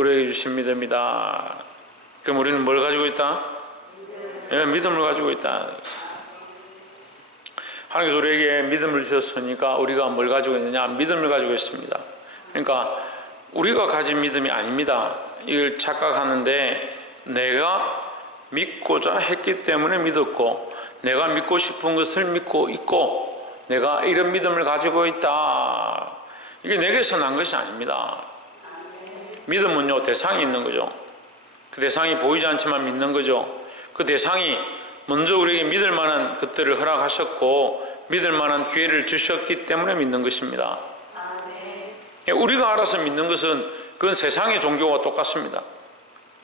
우리에게 주신 믿음이다. 그럼 우리는 뭘 가지고 있다? 믿음을 가지고 있다. 하나님께서 우리에게 믿음을 주셨으니까 우리가 뭘 가지고 있느냐? 믿음을 가지고 있습니다. 그러니까 우리가 가진 믿음이 아닙니다. 이걸 착각하는데, 내가 믿고자 했기 때문에 믿었고, 내가 믿고 싶은 것을 믿고 있고, 내가 이런 믿음을 가지고 있다. 이게 내게서 난 것이 아닙니다. 믿음은요, 대상이 있는 거죠. 그 대상이 보이지 않지만 믿는 거죠. 그 대상이 먼저 우리에게 믿을 만한 것들을 허락하셨고 믿을 만한 기회를 주셨기 때문에 믿는 것입니다. 우리가 알아서 믿는 것은 그건 세상의 종교와 똑같습니다.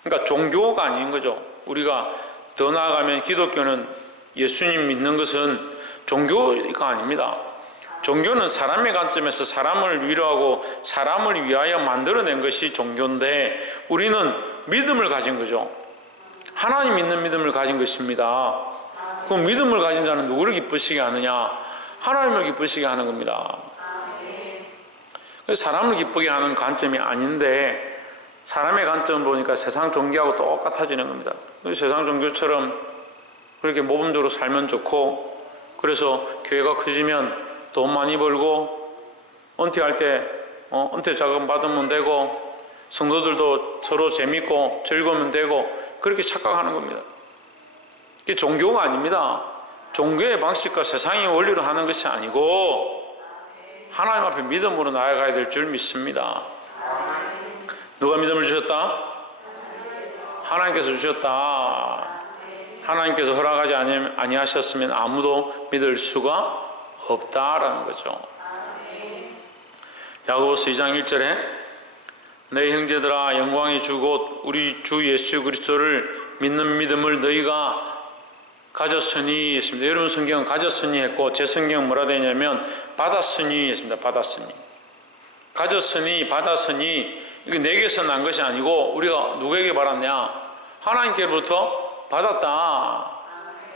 그러니까 종교가 아닌 거죠. 우리가 더 나아가면 기독교는 예수님 믿는 것은 종교가 아닙니다. 종교는 사람의 관점에서 사람을 위로하고 사람을 위하여 만들어낸 것이 종교인데, 우리는 믿음을 가진 거죠. 하나님 믿는 믿음을 가진 것입니다. 그럼 믿음을 가진 자는 누구를 기쁘시게 하느냐? 하나님을 기쁘시게 하는 겁니다. 사람을 기쁘게 하는 관점이 아닌데, 사람의 관점을 보니까 세상 종교하고 똑같아지는 겁니다. 세상 종교처럼 그렇게 모범적으로 살면 좋고, 그래서 교회가 커지면 돈 많이 벌고, 은퇴할 때 은퇴 자금 받으면 되고, 성도들도 서로 재밌고 즐거우면 되고, 그렇게 착각하는 겁니다. 이게 종교가 아닙니다. 종교의 방식과 세상의 원리로 하는 것이 아니고 하나님 앞에 믿음으로 나아가야 될 줄 믿습니다. 누가 믿음을 주셨다? 하나님께서 주셨다. 하나님께서 허락하지 아니하셨으면 아무도 믿을 수가 없다라는 거죠. 야고보서 2장 1절에 내 형제들아, 영광의 주 곧 우리 주 예수 그리스도를 믿는 믿음을 너희가 가졌으니 했습니다. 여러분 성경은 가졌으니 했고, 제 성경은 뭐라 되어 있냐면 받았으니 했습니다. 받았으니. 가졌으니, 받았으니, 이게 내게서 난 것이 아니고 우리가 누구에게 받았냐? 하나님께로부터 받았다.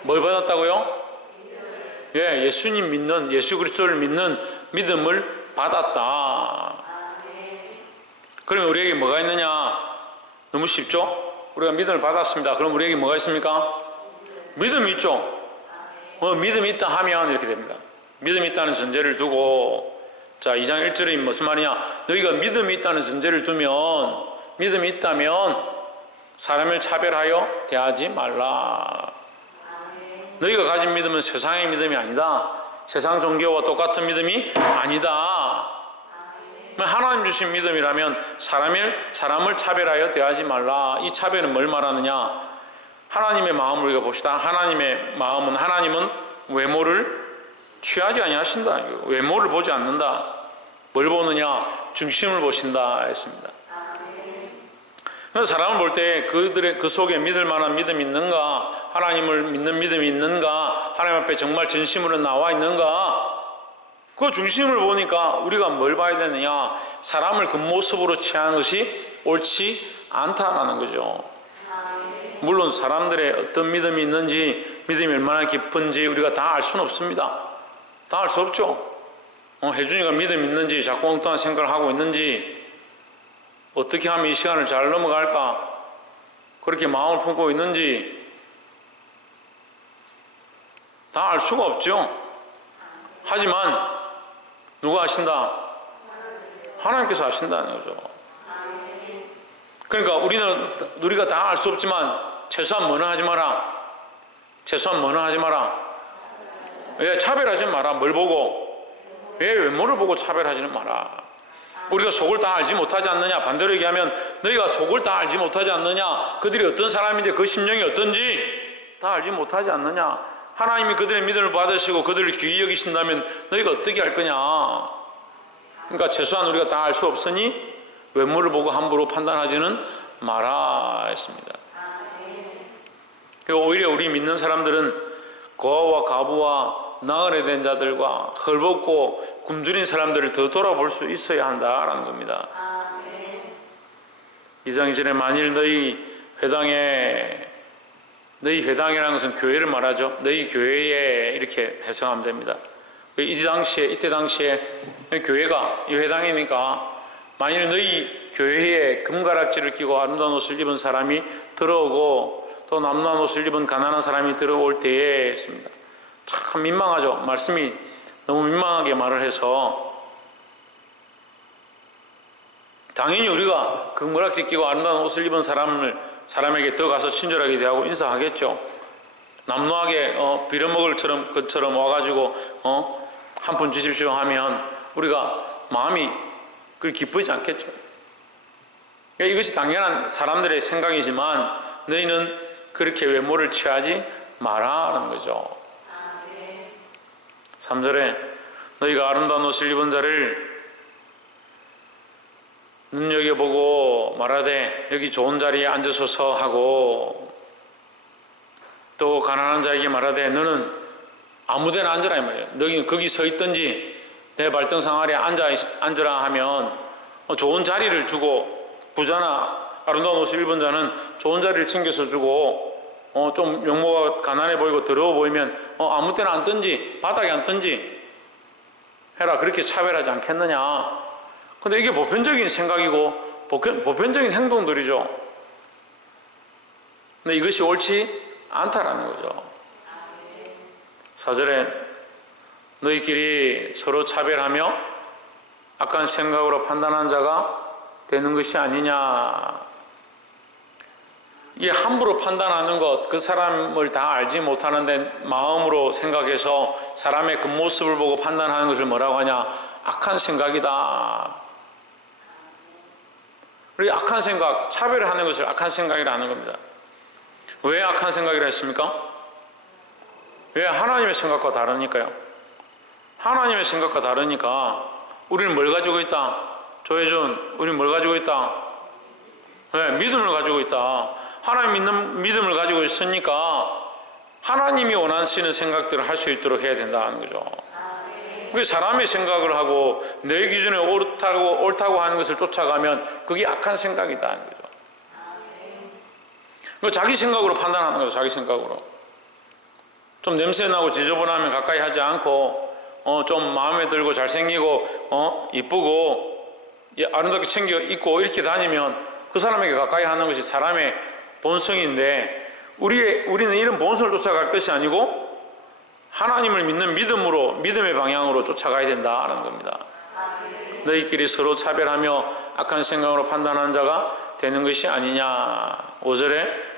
뭘 받았다고요? 예수님 믿는, 예수 그리스도를 믿는 믿음을 받았다. 그러면 우리에게 뭐가 있느냐? 너무 쉽죠? 우리가 믿음을 받았습니다. 그럼 우리에게 뭐가 있습니까? 믿음이 있죠? 믿음이 있다 하면 이렇게 됩니다. 믿음이 있다는 전제를 두고, 자, 2장 1절에 무슨 말이냐? 너희가 믿음이 있다는 전제를 두면, 믿음이 있다면 사람을 차별하여 대하지 말라. 너희가 가진 믿음은 세상의 믿음이 아니다. 세상 종교와 똑같은 믿음이 아니다. 하나님 주신 믿음이라면 사람을 차별하여 대하지 말라. 이 차별은 뭘 말하느냐? 하나님의 마음을 우리가 봅시다. 하나님의 마음은, 하나님은 외모를 취하지 아니하신다. 외모를 보지 않는다. 뭘 보느냐? 중심을 보신다 했습니다. 그래서 사람을 볼 때 그들의 그 속에 믿을 만한 믿음이 있는가, 하나님을 믿는 믿음이 있는가, 하나님 앞에 정말 진심으로 나와 있는가, 그 중심을 보니까 우리가 뭘 봐야 되느냐? 사람을 그 모습으로 취하는 것이 옳지 않다라는 거죠. 물론 사람들의 어떤 믿음이 있는지, 믿음이 얼마나 깊은지 우리가 다 알 수는 없습니다. 다 알 수 없죠. 혜준이가 믿음이 있는지, 자꾸 엉뚱한 생각을 하고 있는지, 어떻게 하면 이 시간을 잘 넘어갈까, 그렇게 마음을 품고 있는지 다 알 수가 없죠. 하지만 누가 아신다? 하나님께서 아신다는 거죠. 그러니까 우리가 다 알 수 없지만 최소한 뭐는 하지 마라. 최소한 뭐는 하지 마라. 왜 차별하지 마라. 뭘 보고? 왜 외모를 보고 차별하지는 마라. 우리가 속을 다 알지 못하지 않느냐? 반대로 얘기하면 너희가 속을 다 알지 못하지 않느냐? 그들이 어떤 사람인데 그 심령이 어떤지 다 알지 못하지 않느냐? 하나님이 그들의 믿음을 받으시고 그들을 귀히 여기신다면 너희가 어떻게 할 거냐? 그러니까 최소한 우리가 다 알 수 없으니 외모를 보고 함부로 판단하지는 마라 했습니다. 그리고 오히려 우리 믿는 사람들은 고아와 가부와 나그네 된 자들과 헐벗고 굶주린 사람들을 더 돌아볼 수 있어야 한다라는 겁니다. 2장 2절에 만일 너희 회당이라는 것은 교회를 말하죠. 너희 교회에 이렇게 해석하면 됩니다. 이때 당시에 교회가 이 회당이니까 만일 너희 교회에 금가락지를 끼고 아름다운 옷을 입은 사람이 들어오고 또 남루한 옷을 입은 가난한 사람이 들어올 때에 했습니다. 참 민망하죠. 말씀이 너무 민망하게 말을 해서 당연히 우리가 금가락지 끼고 아름다운 옷을 입은 사람에게 더 가서 친절하게 대하고 인사하겠죠. 남루하게 빌어먹을 것처럼 와가지고 한 푼 주십시오 하면 우리가 마음이 그리 기쁘지 않겠죠. 그러니까 이것이 당연한 사람들의 생각이지만 너희는 그렇게 외모를 취하지 마라는 거죠. 3절에 너희가 아름다운 옷을 입은 자를 눈여겨보고 말하되 여기 좋은 자리에 앉으소서 하고 또 가난한 자에게 말하되 너는 아무데나 앉으라 이 말이에요. 너희는 거기 서 있든지 내 발등상 아래 앉으라 하면 좋은 자리를 주고 부자나 아름다운 옷을 입은 자는 좋은 자리를 챙겨서 주고 좀 용모가 가난해 보이고 더러워 보이면 아무 때나 앉든지 바닥에 앉든지 해라. 그렇게 차별하지 않겠느냐. 근데 이게 보편적인 생각이고 보편적인 행동들이죠. 근데 이것이 옳지 않다라는 거죠. 4절에 너희끼리 서로 차별하며 악한 생각으로 판단한 자가 되는 것이 아니냐. 이게 함부로 판단하는 것, 그 사람을 다 알지 못하는데 마음으로 생각해서 사람의 겉모습을 보고 판단하는 것을 뭐라고 하냐? 악한 생각이다. 우리 악한 생각, 차별하는 것을 악한 생각이라 하는 겁니다. 왜 악한 생각이라 했습니까? 왜? 하나님의 생각과 다르니까요. 하나님의 생각과 다르니까 우리는 뭘 가지고 있다? 조혜준, 우리는 뭘 가지고 있다? 왜? 믿음을 가지고 있다. 하나님 믿는 믿음을 가지고 있으니까 하나님이 원하시는 생각들을 할 수 있도록 해야 된다는 거죠. 그 사람의 생각을 하고 내 기준에 옳다고 하는 것을 쫓아가면 그게 악한 생각이다는 거죠. 자기 생각으로 판단하는 거죠. 자기 생각으로. 좀 냄새나고 지저분하면 가까이 하지 않고 좀 마음에 들고 잘생기고 이쁘고 아름답게 챙겨 입고 이렇게 다니면 그 사람에게 가까이 하는 것이 사람의 본성인데 우리는 이런 본성을 쫓아갈 것이 아니고 하나님을 믿는 믿음의 방향으로 쫓아가야 된다는 겁니다. 너희끼리 서로 차별하며 악한 생각으로 판단하는 자가 되는 것이 아니냐. 5절에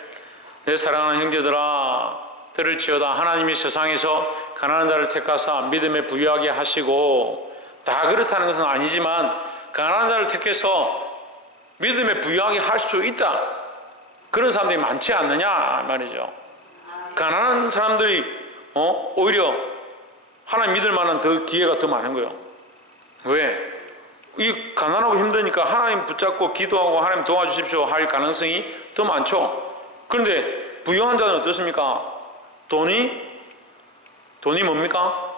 내 사랑하는 형제들아 들을지어다 하나님이 세상에서 가난한 자를 택하사 믿음에 부유하게 하시고, 다 그렇다는 것은 아니지만 가난한 자를 택해서 믿음에 부유하게 할 수 있다, 그런 사람들이 많지 않느냐 말이죠. 가난한 사람들이 오히려 하나님 믿을 만한 기회가 더 많은 거예요. 왜? 이 가난하고 힘드니까 하나님 붙잡고 기도하고 하나님 도와주십시오 할 가능성이 더 많죠. 그런데 부유한 자는 어떻습니까? 돈이 뭡니까?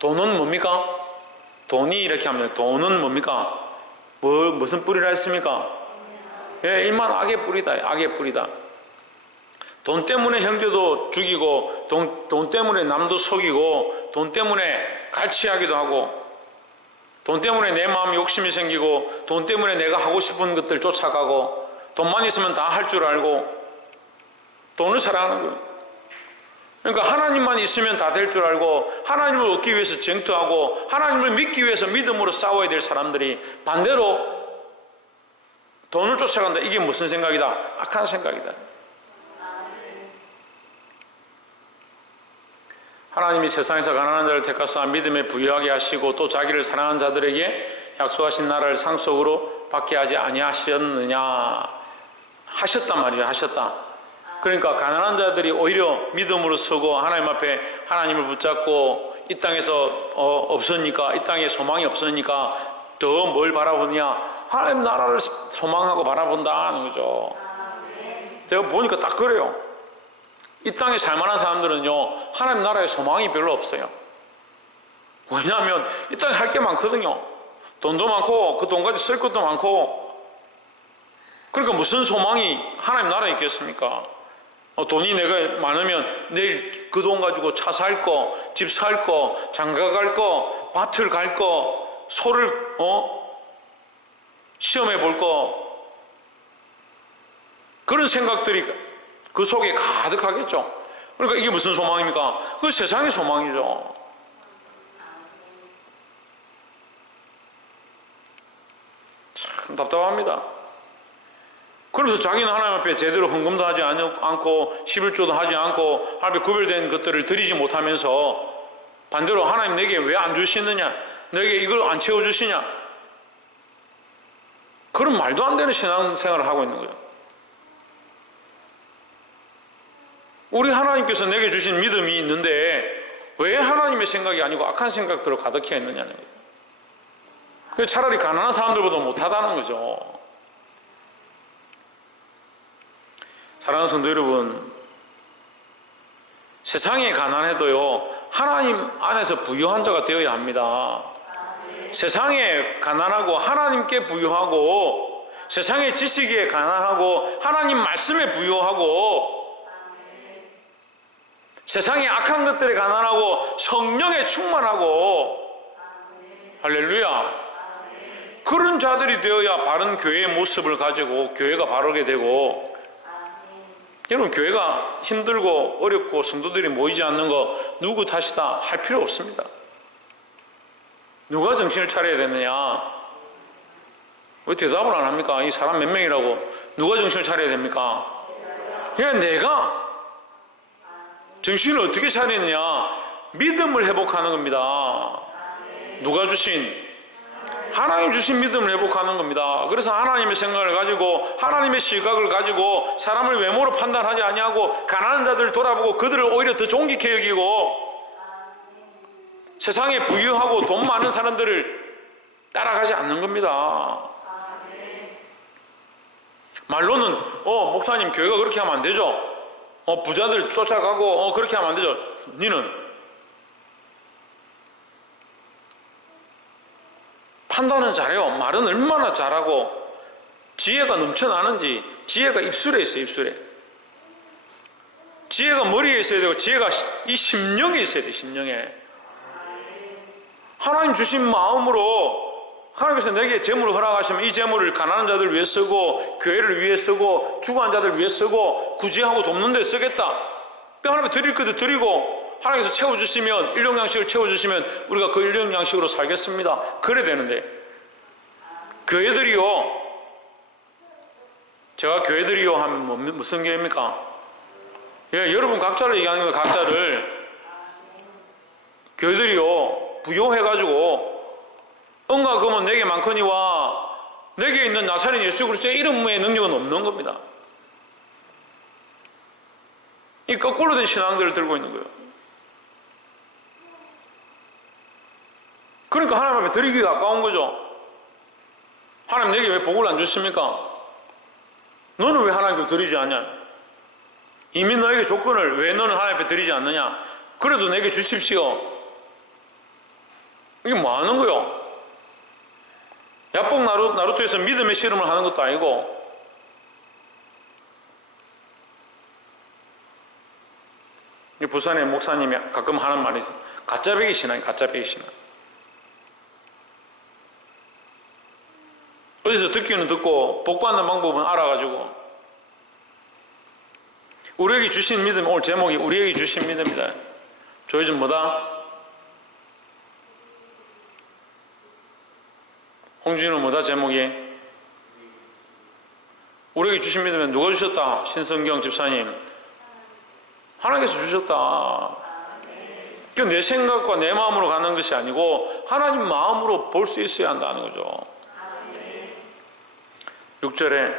돈은 뭡니까? 돈이 이렇게 하면 돈은 뭡니까? 무슨 뿌리라 했습니까? 예, 일만 악의 뿌리다. 악의 뿌리다. 돈 때문에 형제도 죽이고 돈 때문에 남도 속이고 돈 때문에 갈취하기도 하고 돈 때문에 내 마음에 욕심이 생기고 돈 때문에 내가 하고 싶은 것들 쫓아가고 돈만 있으면 다 할 줄 알고 돈을 사랑하는 거예요. 그러니까 하나님만 있으면 다 될 줄 알고 하나님을 얻기 위해서 쟁투하고 하나님을 믿기 위해서 믿음으로 싸워야 될 사람들이 반대로 돈을 쫓아간다. 이게 무슨 생각이다? 악한 생각이다. 하나님이 세상에서 가난한 자를 택하사 믿음에 부유하게 하시고 또 자기를 사랑하는 자들에게 약속하신 나라를 상속으로 받게 하지 아니하셨느냐. 하셨단 말이에요. 하셨다. 그러니까 가난한 자들이 오히려 믿음으로 서고 하나님 앞에 하나님을 붙잡고 이 땅에서 없으니까, 이 땅에 소망이 없으니까 더 뭘 바라보느냐? 하나님 나라를 소망하고 바라본다는 거죠. 제가 보니까 딱 그래요. 이 땅에 살만한 사람들은요, 하나님 나라에 소망이 별로 없어요. 왜냐하면 이 땅에 할 게 많거든요. 돈도 많고 그 돈 가지고 쓸 것도 많고. 그러니까 무슨 소망이 하나님 나라에 있겠습니까? 돈이 내가 많으면 내일 그 돈 가지고 차 살 거, 집 살 거, 장가 갈 거, 밭을 갈 거, 소를 시험해 볼 거, 그런 생각들이 그 속에 가득하겠죠. 그러니까 이게 무슨 소망입니까? 그 세상의 소망이죠. 참 답답합니다. 그러면서 자기는 하나님 앞에 제대로 헌금도 하지 않고 11조도 하지 않고 하나님 앞에 구별된 것들을 드리지 못하면서 반대로 하나님 내게 왜 안 주시느냐, 내게 이걸 안 채워주시냐, 그런 말도 안 되는 신앙생활을 하고 있는 거예요. 우리 하나님께서 내게 주신 믿음이 있는데 왜 하나님의 생각이 아니고 악한 생각들로 가득해 있느냐는 거예요. 차라리 가난한 사람들보다 못하다는 거죠. 사랑하는 성도 여러분, 세상에 가난해도요 하나님 안에서 부유한 자가 되어야 합니다. 세상에 가난하고 하나님께 부유하고, 세상의 지식에 가난하고 하나님 말씀에 부유하고, 세상의 악한 것들에 가난하고 성령에 충만하고, 할렐루야, 그런 자들이 되어야 바른 교회의 모습을 가지고 교회가 바르게 되고, 여러분 교회가 힘들고 어렵고 성도들이 모이지 않는 거 누구 탓이다 할 필요 없습니다. 누가 정신을 차려야 되느냐? 왜 대답을 안 합니까? 이 사람 몇 명이라고 누가 정신을 차려야 됩니까? 그냥 내가 정신을 어떻게 차리느냐? 믿음을 회복하는 겁니다. 누가 주신? 하나님 주신 믿음을 회복하는 겁니다. 그래서 하나님의 생각을 가지고 하나님의 시각을 가지고 사람을 외모로 판단하지 아니하고 가난한 자들을 돌아보고 그들을 오히려 더 존귀케 여기고 세상에 부유하고 돈 많은 사람들을 따라가지 않는 겁니다. 말로는 목사님 교회가 그렇게 하면 안 되죠. 부자들 쫓아가고 그렇게 하면 안 되죠. 니는 판단은 잘해요. 말은 얼마나 잘하고 지혜가 넘쳐나는지. 지혜가 입술에 있어요. 입술에. 지혜가 머리에 있어야 되고 지혜가 이 심령에 있어야 돼요. 심령에. 하나님 주신 마음으로 하나님께서 내게 재물을 허락하시면 이 재물을 가난한 자들을 위해 쓰고 교회를 위해 쓰고 죽어간 자들을 위해 쓰고 구제하고 돕는 데 쓰겠다. 하나님께 드릴 것도 드리고 하나님께서 채워주시면, 일용양식을 채워주시면 우리가 그 일용양식으로 살겠습니다. 그래야 되는데 교회들이요, 제가 교회들이요 하면 무슨 교회입니까? 예, 여러분 각자를 얘기하는 거예요. 각자를. 교회들이요 부요해가지고 은과 금은 내게 많거니와 내게 있는 나사렛 예수 그리스도의 이름의 능력은 없는 겁니다. 이 거꾸로 된 신앙들을 들고 있는 거예요. 그러니까 하나님 앞에 드리기가 아까운 거죠. 하나님 내게 왜 복을 안 주십니까? 너는 왜 하나님께 드리지 않냐? 이미 너에게 조건을 왜 너는 하나님 앞에 드리지 않느냐? 그래도 내게 주십시오. 이게 뭐 하는 거요? 야뽕 나루토에서 믿음의 씨름을 하는 것도 아니고, 부산의 목사님이 가끔 하는 말이 있어요. 가짜배기 신앙, 가짜배기 신앙. 어디서 듣기는 듣고 복받는 방법은 알아가지고 우리에게 주신 믿음, 오늘 제목이 우리에게 주신 믿음이다. 조회전 뭐다? 홍진우 뭐다 제목이? 우리에게 주신 믿음은 누가 주셨다? 신성경 집사님. 하나님께서 주셨다. 내 생각과 내 마음으로 가는 것이 아니고 하나님 마음으로 볼 수 있어야 한다는 거죠. 6절에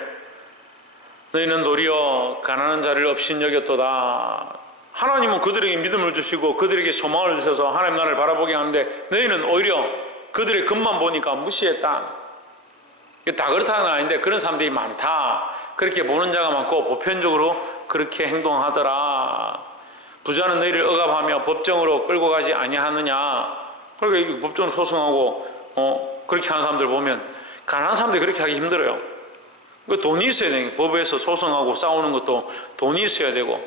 너희는 도리어 가난한 자를 업신여겼도다. 하나님은 그들에게 믿음을 주시고 그들에게 소망을 주셔서 하나님 나라를 바라보게 하는데 너희는 오히려 그들의 겉만 보니까 무시했다. 다 그렇다는 건 아닌데 그런 사람들이 많다. 그렇게 보는 자가 많고 보편적으로 그렇게 행동하더라. 부자는 너희를 억압하며 법정으로 끌고 가지 아니하느냐. 그러니까 법정으로 소송하고 그렇게 하는 사람들 보면 가난한 사람들이 그렇게 하기 힘들어요. 돈이 있어야 되는, 법에서 소송하고 싸우는 것도 돈이 있어야 되고,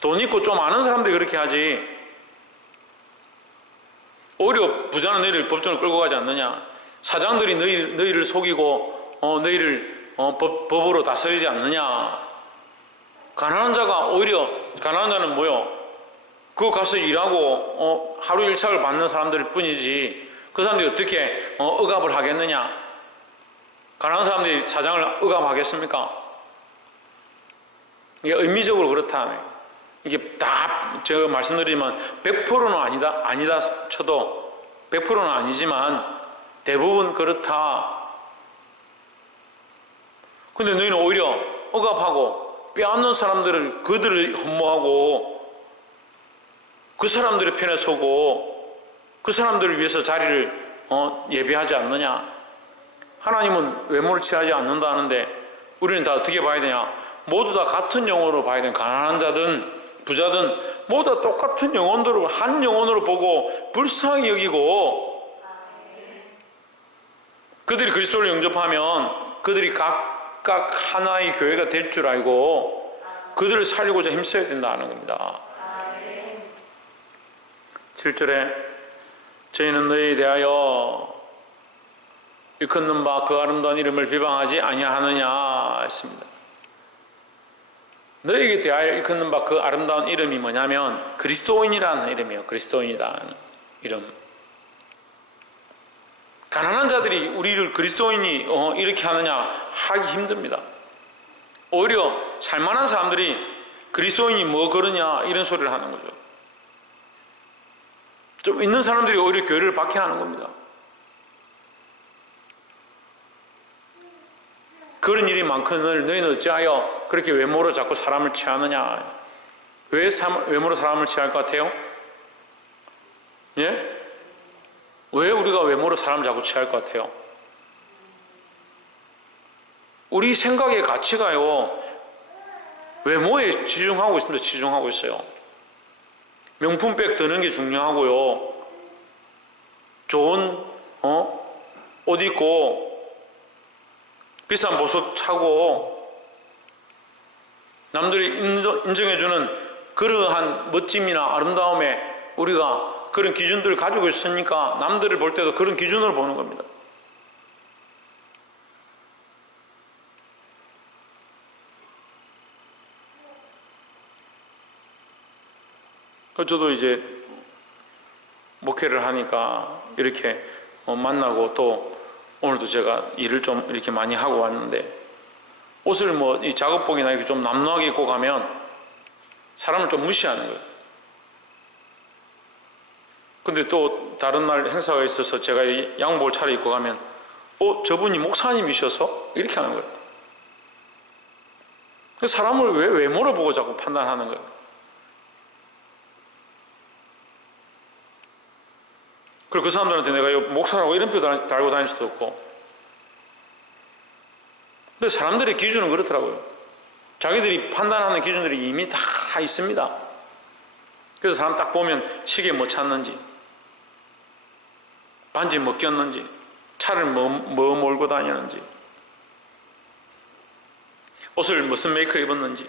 돈 있고 좀 아는 사람들이 그렇게 하지. 오히려 부자는 너희를 법정으로 끌고 가지 않느냐. 사장들이 너희를 속이고 너희를 법으로 다스리지 않느냐. 가난한 자가 오히려, 가난한 자는 뭐요? 그거 가서 일하고 하루 일삭을 받는 사람들 뿐이지 그 사람들이 어떻게 억압을 하겠느냐? 가난한 사람들이 사장을 억압하겠습니까? 이게 의미적으로 그렇다. 이게 다 제가 말씀드리지만 100%는 아니다 쳐도 100%는 아니지만 대부분 그렇다. 근데 너희는 오히려 억압하고 빼앗는 사람들을 그들을 흠모하고 그 사람들의 편에 서고 그 사람들을 위해서 자리를 예비하지 않느냐. 하나님은 외모를 취하지 않는다 하는데 우리는 다 어떻게 봐야 되냐. 모두 다 같은 영혼으로 봐야 되는, 가난한 자든 부자든 모두 다 똑같은 영혼으로, 한 영혼으로 보고 불쌍히 여기고 그들이 그리스도를 영접하면 그들이 각각 하나의 교회가 될 줄 알고 그들을 살리고자 힘써야 된다는 겁니다. 7절에 저희는 너희에 대하여 일컫는 바 그 아름다운 이름을 비방하지 아니하느냐 했습니다. 너희에게 대하여 일컫는 바 그 아름다운 이름이 뭐냐면 그리스도인이라는 이름이에요. 그리스도인이라는 이름. 가난한 자들이 우리를 그리스도인이 이렇게 하느냐 하기 힘듭니다. 오히려 살만한 사람들이 그리스도인이 뭐 그러냐 이런 소리를 하는 거죠. 좀 있는 사람들이 오히려 교회를 박해하는 겁니다. 그런 일이 많거늘 너희는 어찌하여 그렇게 외모로 자꾸 사람을 취하느냐. 왜 외모로 사람을 취할 것 같아요? 예? 왜 우리가 외모로 사람을 자꾸 취할 것 같아요? 우리 생각의 가치가요 외모에 치중하고 있습니다. 치중하고 있어요. 명품백 드는 게 중요하고요. 좋은 옷 입고 비싼 보석 차고 남들이 인정해주는 그러한 멋짐이나 아름다움에 우리가 그런 기준들을 가지고 있으니까 남들을 볼 때도 그런 기준으로 보는 겁니다. 저도 이제 목회를 하니까 이렇게 만나고 또 오늘도 제가 일을 좀 이렇게 많이 하고 왔는데 옷을 뭐 이 작업복이나 이렇게 좀 남루하게 입고 가면 사람을 좀 무시하는 거예요. 근데 또 다른 날 행사가 있어서 제가 이 양복을 차려입고 가면 저분이 목사님이셔서 이렇게 하는 거예요. 사람을 왜 외모로 보고 자꾸 판단하는 거예요. 그리고 그 사람들한테 내가 목사라고 이름표 달고 다닐 수도 없고. 근데 사람들의 기준은 그렇더라고요. 자기들이 판단하는 기준들이 이미 다 있습니다. 그래서 사람 딱 보면 시계 뭐 찼는지, 반지 뭐 꼈는지, 차를 뭐 몰고 다니는지, 옷을 무슨 메이커 입었는지.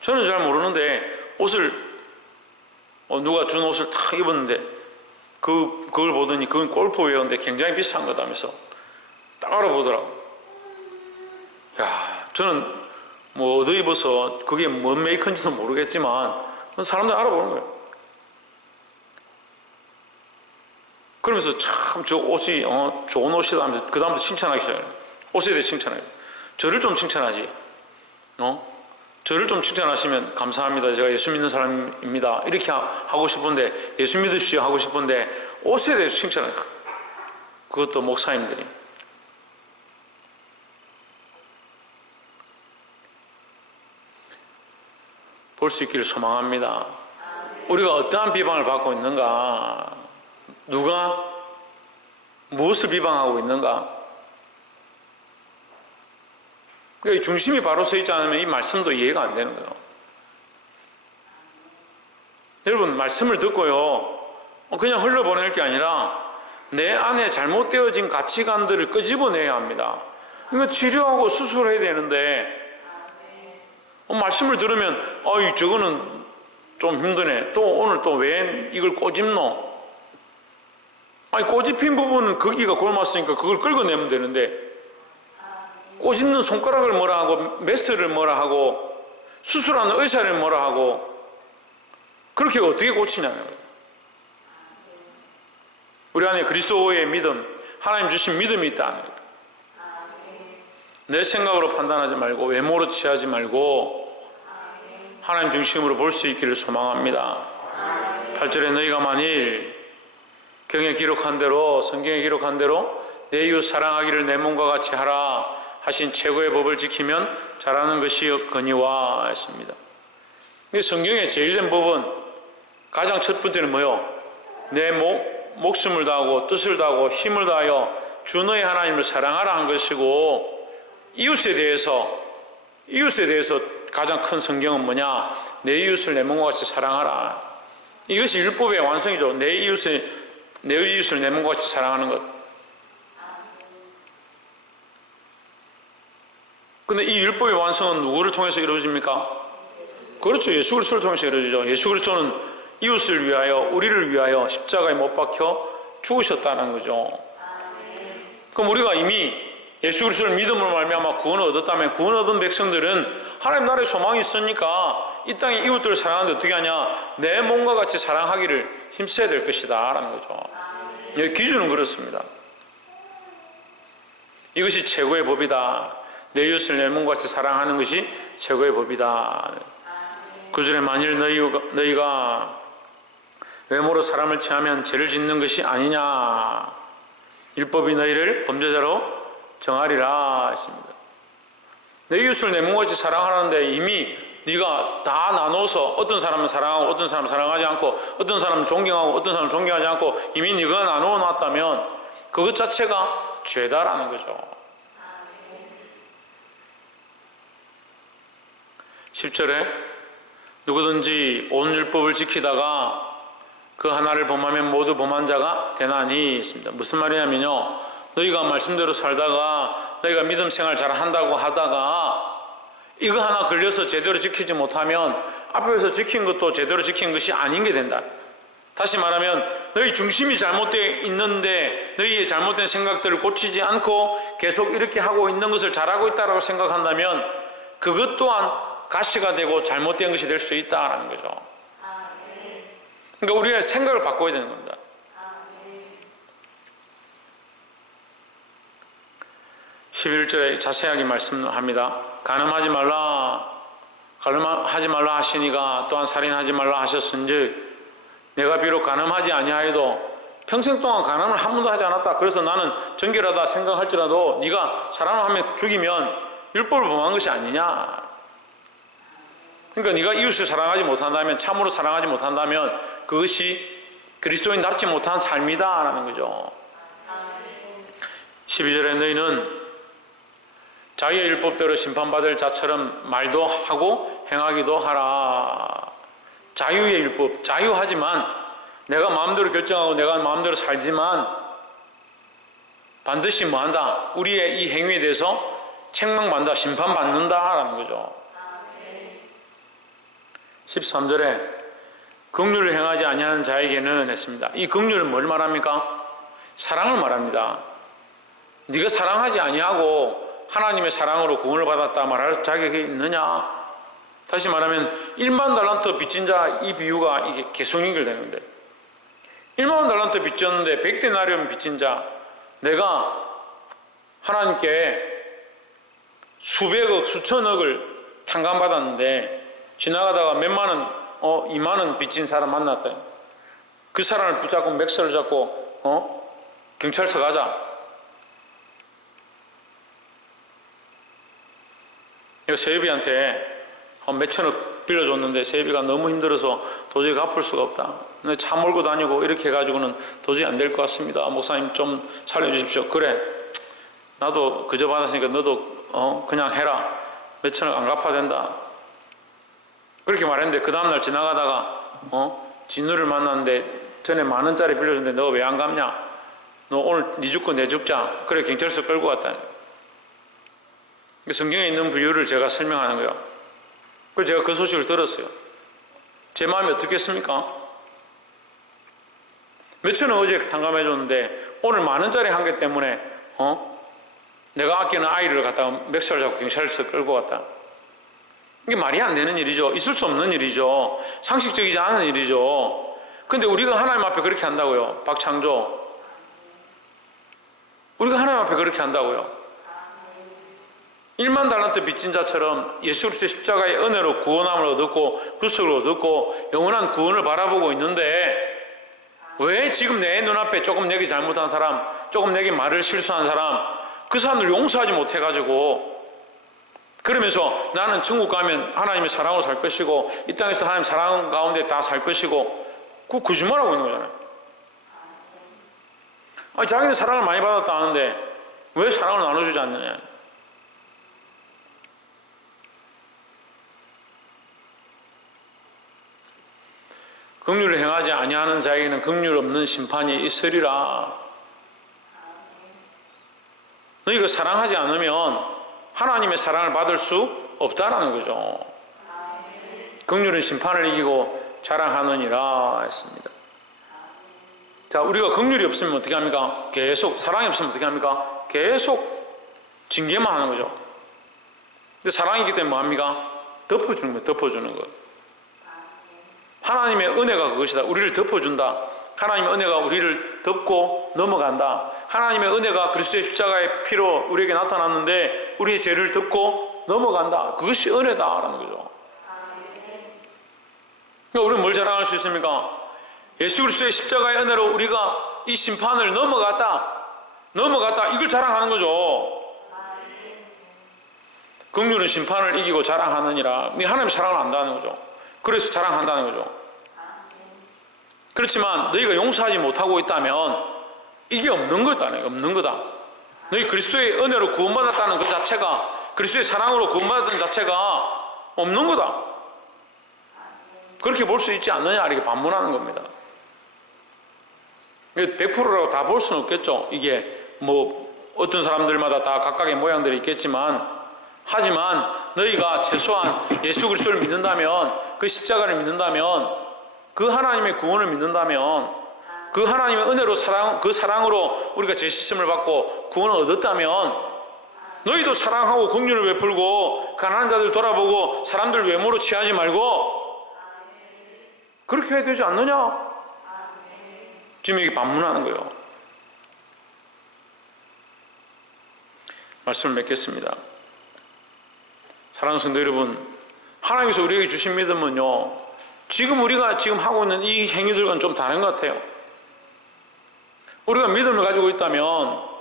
저는 잘 모르는데 옷을 누가 준 옷을 탁 입었는데 그걸 보더니 그건 골프웨어인데 굉장히 비싼 거다면서 딱 알아보더라고. 야, 저는 뭐 얻어 입어서 그게 뭔 메이커인지도 모르겠지만 사람들이 알아보는 거예요. 그러면서 참 저 옷이 좋은 옷이다 하면서 그 다음부터 칭찬하기 시작해요. 옷에 대해 칭찬해요. 저를 좀 칭찬하지. 저를 좀 칭찬하시면 감사합니다. 제가 예수 믿는 사람입니다. 이렇게 하고 싶은데, 예수 믿으십시오 하고 싶은데 옷에 대해서 칭찬해요. 그것도 목사님들이. 볼 수 있기를 소망합니다. 우리가 어떠한 비방을 받고 있는가, 누가 무엇을 비방하고 있는가, 그러니까 중심이 바로 서 있지 않으면 이 말씀도 이해가 안 되는 거예요. 여러분, 말씀을 듣고요 그냥 흘려보낼 게 아니라 내 안에 잘못되어진 가치관들을 끄집어내야 합니다. 이거 치료하고 수술해야 되는데 말씀을 들으면 저거는 좀 힘드네, 또 오늘 또 왜 이걸 꼬집노? 꼬집힌 부분은 거기가 골맞으니까 그걸 긁어내면 되는데 꼬집는 손가락을 뭐라 하고 메스를 뭐라 하고 수술하는 의사를 뭐라 하고 그렇게 어떻게 고치냐는 거예요. 우리 안에 그리스도의 믿음, 하나님 주신 믿음이 있다는 거예요. 내 생각으로 판단하지 말고 외모로 취하지 말고 하나님 중심으로 볼 수 있기를 소망합니다. 8절에 너희가 만일 경에 기록한 대로, 성경에 기록한 대로 내 이웃 사랑하기를 내 몸과 같이 하라 하신 최고의 법을 지키면 잘하는 것이 거니와 했습니다. 성경의 제일된 법은 가장 첫 번째는 뭐요? 내 목숨을 다하고 뜻을 다하고 힘을 다하여 주 너의 하나님을 사랑하라 한 것이고, 이웃에 대해서 가장 큰 성경은 뭐냐? 내 이웃을 내 몸과 같이 사랑하라. 이것이 율법의 완성이죠. 내 이웃을 내 몸과 같이 사랑하는 것. 근데 이 율법의 완성은 누구를 통해서 이루어집니까? 그렇죠. 예수 그리스도를 통해서 이루어지죠. 예수 그리스도는 이웃을 위하여, 우리를 위하여 십자가에 못 박혀 죽으셨다는 거죠. 그럼 우리가 이미 예수 그리스도를 믿음으로 말미암아 구원을 얻었다면, 구원 얻은 백성들은 하나님 나라의 소망이 있으니까 이 땅에 이웃들을 사랑하는데 어떻게 하냐? 내 몸과 같이 사랑하기를 힘써야 될 것이다 라는 거죠. 기준은 그렇습니다. 이것이 최고의 법이다. 내 이웃을 내 몸과 같이 사랑하는 것이 최고의 법이다. 9절에 만일 너희가 외모로 사람을 취하면 죄를 짓는 것이 아니냐, 율법이 너희를 범죄자로 정하리라 했습니다. 내 이웃을 내 몸과 같이 사랑하라는데 이미 네가 다 나눠서 어떤 사람은 사랑하고 어떤 사람은 사랑하지 않고 어떤 사람은 존경하고 어떤 사람은 존경하지 않고 이미 네가 나누어 놨다면 그것 자체가 죄다라는 거죠. 10절에 누구든지 온 율법을 지키다가 그 하나를 범하면 모두 범한 자가 되나니 했습니다. 무슨 말이냐면요, 너희가 말씀대로 살다가 너희가 믿음 생활 잘 한다고 하다가 이거 하나 걸려서 제대로 지키지 못하면 앞에서 지킨 것도 제대로 지킨 것이 아닌 게 된다. 다시 말하면 너희 중심이 잘못되어 있는데 너희의 잘못된 생각들을 고치지 않고 계속 이렇게 하고 있는 것을 잘하고 있다고 생각한다면 그것 또한 가시가 되고 잘못된 것이 될 수 있다는 거죠. 그러니까 우리가 생각을 바꿔야 되는 겁니다. 11절에 자세하게 말씀합니다. 가늠하지 말라 하시니가 또한 살인하지 말라 하셨은즉 내가 비록 가늠하지 아니하여도 평생 동안 가늠을 한 번도 하지 않았다. 그래서 나는 정결하다 생각할지라도 네가 사람을 한 명 죽이면 율법을 범한 것이 아니냐. 그러니까 네가 이웃을 사랑하지 못한다면, 참으로 사랑하지 못한다면 그것이 그리스도인답지 못한 삶이다 라는 거죠. 12절에 너희는 자기의 율법대로 심판받을 자처럼 말도 하고 행하기도 하라. 자유의 율법, 자유하지만 내가 마음대로 결정하고 내가 마음대로 살지만 반드시 뭐한다? 우리의 이 행위에 대해서 책망받는다, 심판받는다라는 거죠. 13절에 긍휼을 행하지 아니하는 자에게는 했습니다. 이 긍휼은 뭘 말합니까? 사랑을 말합니다. 네가 사랑하지 아니하고 하나님의 사랑으로 구원을 받았다 말할 자격이 있느냐? 다시 말하면 1만 달란트 빚진 자, 이 비유가 이게 계속 연결되는데 1만 달란트 빚졌는데 100데나리온 빚진 자, 내가 하나님께 수백억 수천억을 탕감받았는데 지나가다가 몇만 원, 2만 원 빚진 사람 만났다. 그 사람을 붙잡고 맥서를 잡고 경찰서 가자. 세입이한테 몇천억 빌려줬는데 세입이가 너무 힘들어서 도저히 갚을 수가 없다. 근데 차 몰고 다니고 이렇게 해가지고는 도저히 안 될 것 같습니다. 목사님 좀 살려주십시오. 그래, 나도 그저 받았으니까 너도 그냥 해라. 몇천억 안 갚아야 된다. 그렇게 말했는데 그 다음날 지나가다가 진우를 만났는데 전에 10,000원짜리 빌려줬는데 너 왜 안 갚냐? 너 오늘 네 죽고 내 죽자. 그래 경찰서 끌고 갔다. 성경에 있는 부유를 제가 설명하는 거예요. 그래서 제가 그 소식을 들었어요. 제 마음이 어떻겠습니까? 몇천원 어제 탕감해 줬는데 오늘 10,000원짜리 한 개 때문에 내가 아끼는 아이를 갖다가 멱살 잡고 경찰서 끌고 갔다. 이게 말이 안 되는 일이죠. 있을 수 없는 일이죠. 상식적이지 않은 일이죠. 근데 우리가 하나님 앞에 그렇게 한다고요. 박창조, 우리가 하나님 앞에 그렇게 한다고요. 1만 달란트 빚진 자처럼 예수 그리스도의 십자가의 은혜로 구원함을 얻었고 구속을 얻었고 영원한 구원을 바라보고 있는데, 왜 지금 내 눈앞에 조금 내게 잘못한 사람, 조금 내게 말을 실수한 사람, 그 사람들 용서하지 못해가지고 그러면서 나는 천국 가면 하나님의 사랑으로 살 것이고 이 땅에서 하나님 사랑 가운데 다 살 것이고, 그거 거짓말하고 있는 거잖아요. 아니, 자기는 사랑을 많이 받았다 하는데 왜 사랑을 나눠주지 않느냐. 긍휼을 행하지 아니하는 자에게는 긍휼 없는 심판이 있으리라. 너희가 사랑하지 않으면 하나님의 사랑을 받을 수 없다라는 거죠. 긍휼은 심판을 이기고 자랑하느니라 했습니다. 자, 우리가 긍휼이 없으면 어떻게 합니까? 계속 사랑이 없으면 어떻게 합니까? 계속 징계만 하는 거죠. 근데 사랑이 있기 때문에 뭐 합니까? 덮어주는 거예요. 덮어주는 거. 하나님의 은혜가 그것이다. 우리를 덮어준다. 하나님의 은혜가 우리를 덮고 넘어간다. 하나님의 은혜가 그리스도의 십자가의 피로 우리에게 나타났는데 우리의 죄를 덮고 넘어간다. 그것이 은혜다라는 거죠. 그러니까 우리는 뭘 자랑할 수 있습니까? 예수 그리스도의 십자가의 은혜로 우리가 이 심판을 넘어갔다 이걸 자랑하는 거죠. 긍휼은 심판을 이기고 자랑하느니라. 하나님 사랑을 안다는 거죠. 그래서 자랑한다는 거죠. 그렇지만 너희가 용서하지 못하고 있다면 이게 없는 거다. 없는 거다. 너희 그리스도의 은혜로 구원받았다는 그 자체가, 그리스도의 사랑으로 구원받았다는 자체가 없는 거다. 그렇게 볼 수 있지 않느냐 이렇게 반문하는 겁니다. 100%라고 다 볼 수는 없겠죠. 이게 뭐 어떤 사람들마다 다 각각의 모양들이 있겠지만, 하지만 너희가 최소한 예수 그리스도를 믿는다면, 그 십자가를 믿는다면, 그 하나님의 구원을 믿는다면, 그 하나님의 은혜로 그 사랑으로 우리가 죄 씻음을 받고 구원을 얻었다면, 너희도 사랑하고 긍휼을 베풀고 가난한 자들 돌아보고 사람들 외모로 취하지 말고 그렇게 해야 되지 않느냐? 지금 여기 반문하는 거예요. 말씀을 맺겠습니다. 사랑하는 성도 여러분, 하나님께서 우리에게 주신 믿음은요, 지금 우리가 지금 하고 있는 이 행위들과는 좀 다른 것 같아요. 우리가 믿음을 가지고 있다면,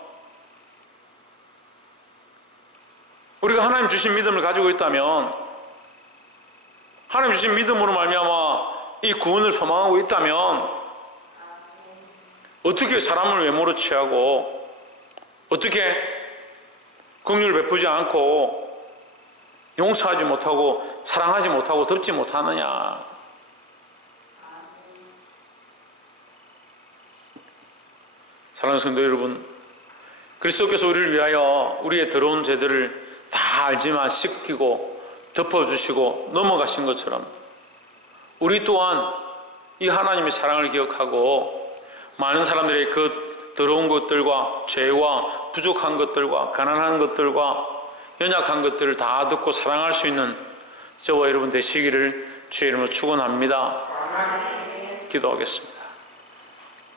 우리가 하나님 주신 믿음을 가지고 있다면, 하나님 주신 믿음으로 말미암아 이 구원을 소망하고 있다면, 어떻게 사람을 외모로 취하고, 어떻게 긍휼을 베푸지 않고 용서하지 못하고 사랑하지 못하고 덮지 못하느냐. 사랑하는 성도 여러분, 그리스도께서 우리를 위하여 우리의 더러운 죄들을 다 알지만 씻기고 덮어주시고 넘어가신 것처럼 우리 또한 이 하나님의 사랑을 기억하고 많은 사람들의 그 더러운 것들과 죄와 부족한 것들과 가난한 것들과 연약한 것들을 다 듣고 사랑할 수 있는 저와 여러분 되시기를 주의 이름으로 축원합니다. 기도하겠습니다.